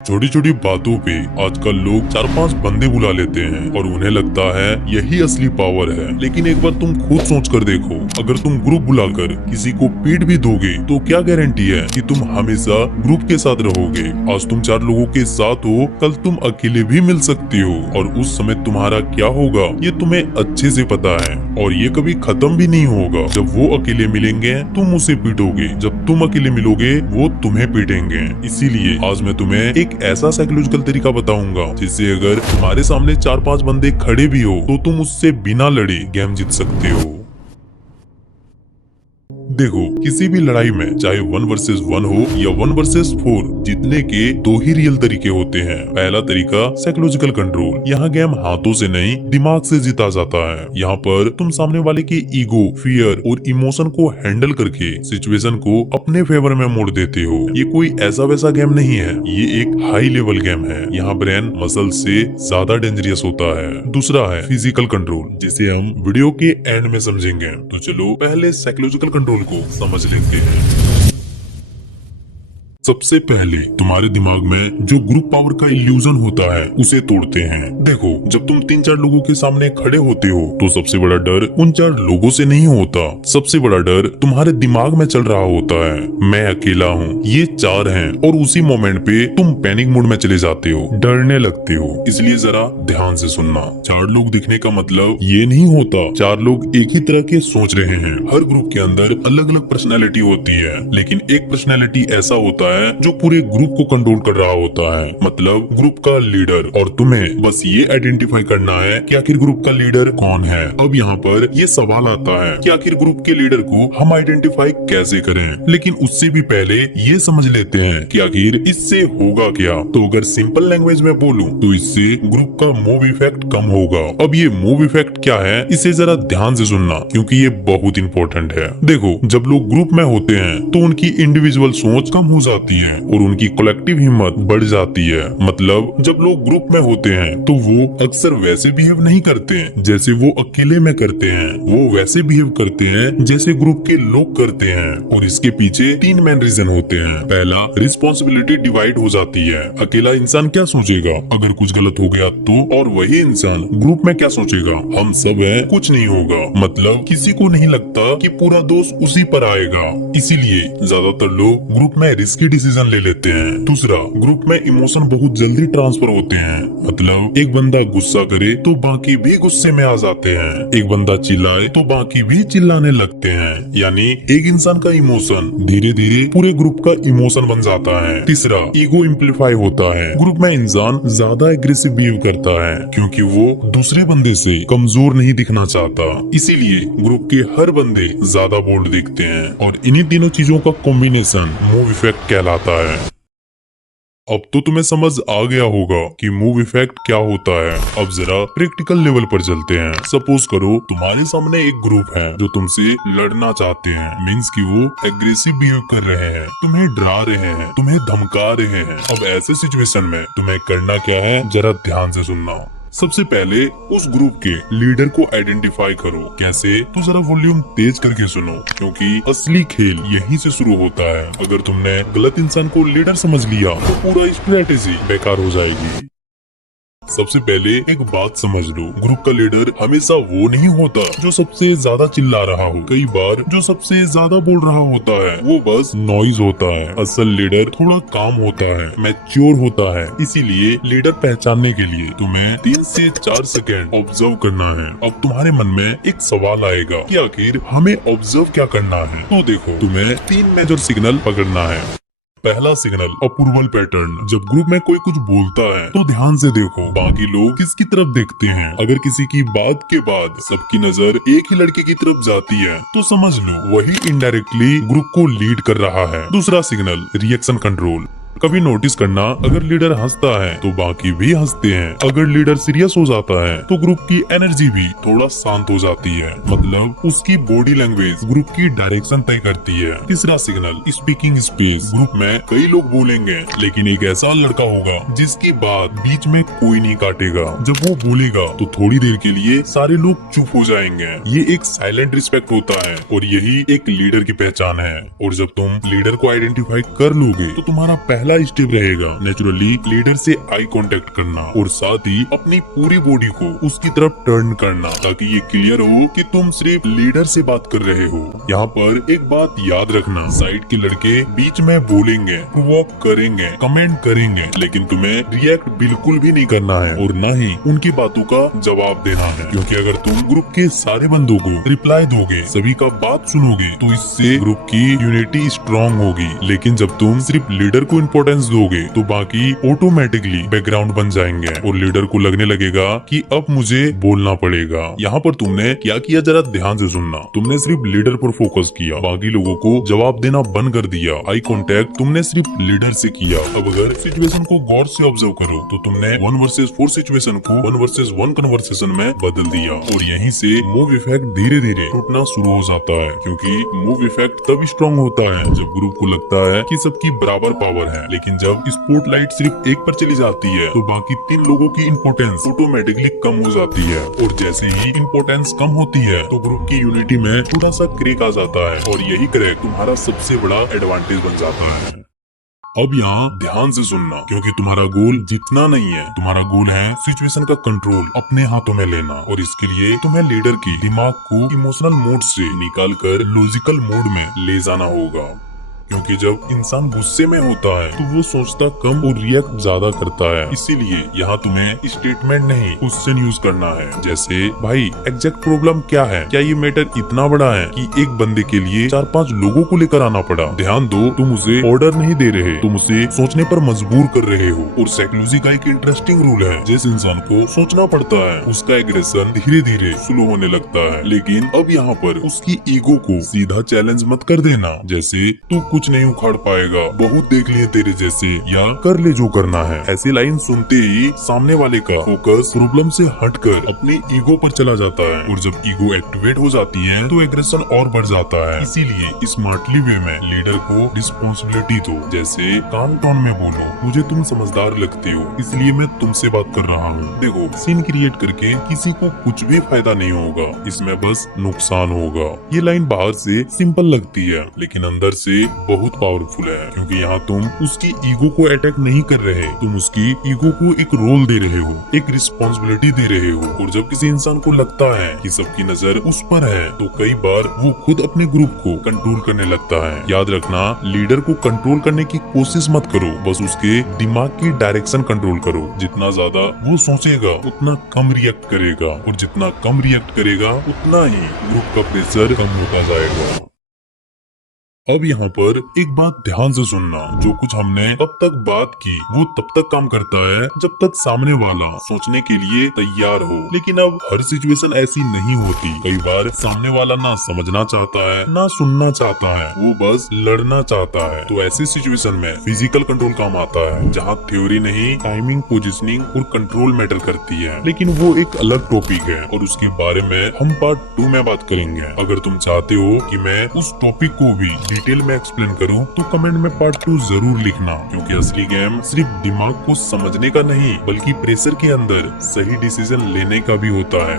छोटी छोटी बातों पे आजकल लोग 4-5 बंदे बुला लेते हैं और उन्हें लगता है यही असली पावर है। लेकिन एक बार तुम खुद सोच कर देखो, अगर तुम ग्रुप बुलाकर किसी को पीट भी दोगे तो क्या गारंटी है कि तुम हमेशा ग्रुप के साथ रहोगे। आज तुम 4 लोगों के साथ हो, कल तुम अकेले भी मिल सकती हो और उस समय तुम्हारा क्या होगा ये तुम्हें अच्छे से पता है। और ये कभी खत्म भी नहीं होगा। जब वो अकेले मिलेंगे तुम उसे पीटोगे, जब तुम अकेले मिलोगे वो तुम्हें पीटेंगे। इसीलिए आज मैं तुम्हें एक ऐसा साइकोलॉजिकल तरीका बताऊंगा जिससे अगर तुम्हारे सामने 4-5 बंदे खड़े भी हो तो तुम उससे बिना लड़े गेम जीत सकते हो। देखो, किसी भी लड़ाई में चाहे 1 वर्सेस 1 हो या 1 वर्सेस 4, जीतने के 2 ही रियल तरीके होते हैं। पहला तरीका साइकोलॉजिकल कंट्रोल। यहाँ गेम हाथों से नहीं दिमाग से जीता जाता है। यहाँ पर तुम सामने वाले के ईगो, फियर और इमोशन को हैंडल करके सिचुएशन को अपने फेवर में मोड़ देते हो। ये कोई ऐसा वैसा गेम नहीं है, ये एक हाई लेवल गेम है। यहाँ ब्रेन मसल से ज्यादा डेंजरियस होता है। दूसरा है फिजिकल कंट्रोल, जिसे हम वीडियो के एंड में समझेंगे। तो चलो पहले साइकोलॉजिकल कंट्रोल को समझ लेते हैं। सबसे पहले तुम्हारे दिमाग में जो ग्रुप पावर का इल्यूजन होता है उसे तोड़ते हैं। देखो, जब तुम 3-4 लोगों के सामने खड़े होते हो तो सबसे बड़ा डर उन 4 लोगों से नहीं होता। सबसे बड़ा डर तुम्हारे दिमाग में चल रहा होता है, मैं अकेला हूँ, ये 4 हैं। और उसी मोमेंट पे तुम पैनिक मोड में चले जाते हो, डरने लगते हो। इसलिए जरा ध्यान से सुनना। 4 लोग दिखने का मतलब ये नहीं होता 4 लोग एक ही तरह के सोच रहे हैं। हर ग्रुप के अंदर अलग अलग पर्सनैलिटी होती है, लेकिन एक पर्सनैलिटी ऐसा होता है जो पूरे ग्रुप को कंट्रोल कर रहा होता है, मतलब ग्रुप का लीडर। और तुम्हें बस ये आइडेंटिफाई करना है कि आखिर ग्रुप का लीडर कौन है। अब यहाँ पर ये सवाल आता है कि आखिर ग्रुप के लीडर को हम आइडेंटिफाई कैसे करें। लेकिन उससे भी पहले ये समझ लेते हैं कि आखिर इससे होगा क्या। तो अगर सिंपल लैंग्वेज में बोलूं तो इससे ग्रुप का मूव इफेक्ट कम होगा। अब ये मूव इफेक्ट क्या है इसे जरा ध्यान से सुनना, क्योंकि ये बहुत इंपॉर्टेंट है। देखो, जब लोग ग्रुप में होते हैं तो उनकी इंडिविजुअल सोच कम हो जाती है और उनकी कलेक्टिव हिम्मत बढ़ जाती है। मतलब जब लोग ग्रुप में होते हैं तो वो अक्सर वैसे बिहेव नहीं करते जैसे वो अकेले में करते हैं, वो वैसे बिहेव करते हैं जैसे ग्रुप के लोग करते हैं। और इसके पीछे 3 मेन रीजन होते हैं। पहला, रिस्पॉन्सिबिलिटी डिवाइड हो जाती है। अकेला इंसान क्या सोचेगा अगर कुछ गलत हो गया तो, और वही इंसान ग्रुप में क्या सोचेगा, हम सब हैं, कुछ नहीं होगा। मतलब किसी को नहीं लगता कि पूरा दोष उसी पर आएगा। इसीलिए ज्यादातर लोग ग्रुप में रिस्की डिसीजन ले लेते हैं। दूसरा, ग्रुप में इमोशन बहुत जल्दी ट्रांसफर होते हैं। मतलब एक बंदा गुस्सा करे तो बाकी भी गुस्से में आ जाते हैं, एक बंदा चिल्लाए तो बाकी भी चिल्लाने लगते हैं। यानी एक इंसान का इमोशन धीरे धीरे पूरे ग्रुप का इमोशन बन जाता है। तीसरा, ईगो इम्प्लीफाई होता है। ग्रुप में इंसान ज्यादा एग्रेसिव बिहेव करता है क्योंकि वो दूसरे बंदे से कमजोर नहीं दिखना चाहता। इसीलिए ग्रुप के हर बंदे ज्यादा बोल्ड दिखते हैं। और इन्हीं तीनों चीजों का कॉम्बिनेशन मूव इफेक्ट कहलाता है। अब तो तुम्हें समझ आ गया होगा कि मूव इफेक्ट क्या होता है। अब जरा प्रैक्टिकल लेवल पर चलते हैं। सपोज करो तुम्हारे सामने एक ग्रुप है जो तुमसे लड़ना चाहते हैं, मीन्स कि वो एग्रेसिव बिहेव कर रहे हैं, तुम्हें डरा रहे हैं, तुम्हें धमका रहे हैं। अब ऐसे सिचुएशन में तुम्हें करना क्या है, जरा ध्यान से सुनना। सबसे पहले उस ग्रुप के लीडर को आइडेंटिफाई करो। कैसे, तो जरा वॉल्यूम तेज करके सुनो, क्योंकि असली खेल यहीं से शुरू होता है। अगर तुमने गलत इंसान को लीडर समझ लिया तो पूरा स्ट्रेटेजी बेकार हो जाएगी। सबसे पहले एक बात समझ लो, ग्रुप का लीडर हमेशा वो नहीं होता जो सबसे ज्यादा चिल्ला रहा हो। कई बार जो सबसे ज्यादा बोल रहा होता है वो बस नॉइज होता है। असल लीडर थोड़ा काम होता है, मैच्योर होता है। इसीलिए लीडर पहचानने के लिए तुम्हें 3 से 4 सेकेंड ऑब्जर्व करना है। अब तुम्हारे मन में एक सवाल आएगा कि आखिर हमें ऑब्जर्व क्या करना है। तो देखो, तुम्हें 3 मेजर सिग्नल पकड़ना है। पहला सिग्नल, अप्रूवल पैटर्न। जब ग्रुप में कोई कुछ बोलता है तो ध्यान से देखो बाकी लोग किसकी तरफ देखते हैं। अगर किसी की बात के बाद सबकी नजर एक ही लड़के की तरफ जाती है तो समझ लो वही इनडायरेक्टली ग्रुप को लीड कर रहा है। दूसरा सिग्नल, रिएक्शन कंट्रोल। कभी नोटिस करना, अगर लीडर हंसता है तो बाकी भी हंसते हैं, अगर लीडर सीरियस हो जाता है तो ग्रुप की एनर्जी भी थोड़ा शांत हो जाती है। मतलब उसकी बॉडी लैंग्वेज ग्रुप की डायरेक्शन तय करती है। तीसरा सिग्नल, स्पीकिंग स्पेस। ग्रुप में कई लोग बोलेंगे लेकिन एक ऐसा लड़का होगा जिसकी बात बीच में कोई नहीं काटेगा। जब वो बोलेगा तो थोड़ी देर के लिए सारे लोग चुप हो जाएंगे। ये एक साइलेंट रिस्पेक्ट होता है और यही एक लीडर की पहचान है। और जब तुम लीडर को आइडेंटिफाई कर लोगे तो तुम्हारा पहला पहला स्टेप रहेगा नेचुरली लीडर से आई कांटेक्ट करना और साथ ही अपनी पूरी बॉडी को उसकी तरफ टर्न करना, ताकि ये क्लियर हो कि तुम सिर्फ लीडर से बात कर रहे हो। यहाँ पर एक बात याद रखना, साइड के लड़के बीच में बोलेंगे, वॉक करेंगे, कमेंट करेंगे, लेकिन तुम्हें रिएक्ट बिल्कुल भी नहीं करना है और न ही उनकी बातों का जवाब देना है, क्योंकि अगर तुम ग्रुप के सारे बंदों को रिप्लाई दोगे, सभी का बात सुनोगे, तो इससे ग्रुप की यूनिटी स्ट्रॉन्ग होगी। लेकिन जब तुम सिर्फ लीडर को इम्पोर्टेंस दोगे तो बाकी ऑटोमेटिकली बैकग्राउंड बन जाएंगे और लीडर को लगने लगेगा कि अब मुझे बोलना पड़ेगा। यहाँ पर तुमने क्या किया, जरा ध्यान से सुनना। तुमने सिर्फ लीडर पर फोकस किया, बाकी लोगों को जवाब देना बंद कर दिया। आई कांटेक्ट तुमने सिर्फ लीडर से किया। अब अगर सिचुएशन को गौर से ऑब्जर्व करो तो तुमने 1 वर्सेस 4 सिचुएशन को 1 वर्सेस 1 कन्वर्सेशन में बदल दिया और यहीं से मूव इफेक्ट धीरे धीरे टूटना शुरू हो जाता है, क्योंकि मूव इफेक्ट तब स्ट्रॉन्ग होता है जब ग्रुप को लगता है कि सबकी बराबर पावर है। लेकिन जब स्पॉटलाइट सिर्फ एक पर चली जाती है तो बाकी 3 लोगों की इम्पोर्टेंस ऑटोमेटिकली कम हो जाती है और जैसे ही इम्पोर्टेंस कम होती है तो ग्रुप की यूनिटी में थोड़ा सा क्रेक आ जाता है और यही क्रैक तुम्हारा सबसे बड़ा एडवांटेज बन जाता है। अब यहाँ ध्यान से सुनना, क्योंकि तुम्हारा गोल जीतना नहीं है, तुम्हारा गोल है सिचुएशन का कंट्रोल अपने हाथों में लेना और इसके लिए तुम्हें लीडर की दिमाग को इमोशनल मोड से निकालकर लॉजिकल मोड में ले जाना होगा। क्योंकि जब इंसान गुस्से में होता है तो वो सोचता कम और रिएक्ट ज्यादा करता है। इसीलिए यहाँ तुम्हें स्टेटमेंट नहीं क्वेश्चन यूज करना है, जैसे भाई एग्जैक्ट प्रॉब्लम क्या है, क्या ये मैटर इतना बड़ा है कि एक बंदे के लिए 4-5 लोगों को लेकर आना पड़ा। ध्यान दो, तुम उसे ऑर्डर नहीं दे रहे, तुम उसे सोचने पर मजबूर कर रहे हो। और साइकोलॉजी का एक इंटरेस्टिंग रूल है, जिस इंसान को सोचना पड़ता है उसका एग्रेशन धीरे धीरे स्लो होने लगता है। लेकिन अब यहाँ पर उसकी ईगो को सीधा चैलेंज मत कर देना, जैसे तू कुछ नहीं उखाड़ पाएगा, बहुत देख लिए तेरे जैसे, या कर ले जो करना है। ऐसी लाइन सुनते ही सामने वाले का फोकस प्रॉब्लम से हटकर अपने ईगो पर चला जाता है और जब ईगो एक्टिवेट हो जाती है तो एग्रेशन और बढ़ जाता है। इसीलिए स्मार्टली वे में लीडर को रिस्पॉन्सिबिलिटी दो, जैसे काम टोन में बोलो, मुझे तुम समझदार लगते हो इसलिए मैं तुमसे बात कर रहा हूँ। देखो, सीन क्रिएट करके किसी को कुछ भी फायदा नहीं होगा, इसमें बस नुकसान होगा। ये लाइन बाहर से सिंपल लगती है लेकिन अंदर से बहुत पावरफुल है, क्योंकि यहाँ तुम उसकी ईगो को अटैक नहीं कर रहे, तुम उसकी ईगो को एक रोल दे रहे हो, एक रिस्पॉन्सिबिलिटी दे रहे हो। और जब किसी इंसान को लगता है कि सबकी नजर उस पर है तो कई बार वो खुद अपने ग्रुप को कंट्रोल करने लगता है। याद रखना, लीडर को कंट्रोल करने की कोशिश मत करो, बस उसके दिमाग की डायरेक्शन कंट्रोल करो। जितना ज्यादा वो सोचेगा उतना कम रिएक्ट करेगा और जितना कम रिएक्ट करेगा उतना ही ग्रुप का प्रेशर कम होता जाएगा। अब यहाँ पर एक बात ध्यान से सुनना, जो कुछ हमने अब तक बात की वो तब तक काम करता है जब तक सामने वाला सोचने के लिए तैयार हो। लेकिन अब हर सिचुएशन ऐसी नहीं होती। कई बार सामने वाला ना समझना चाहता है ना सुनना चाहता है, वो बस लड़ना चाहता है। तो ऐसी सिचुएशन में फिजिकल कंट्रोल काम आता है, जहाँ थ्योरी नहीं टाइमिंग, पोजिशनिंग और कंट्रोल मैटर करती है। लेकिन वो एक अलग टॉपिक है और उसके बारे में हम पार्ट 2 में बात करेंगे। अगर तुम चाहते हो कि मैं उस टॉपिक को भी डिटेल में एक्सप्लेन करूं तो कमेंट में पार्ट 2 जरूर लिखना, क्योंकि असली गेम सिर्फ दिमाग को समझने का नहीं बल्कि प्रेशर के अंदर सही डिसीजन लेने का भी होता है।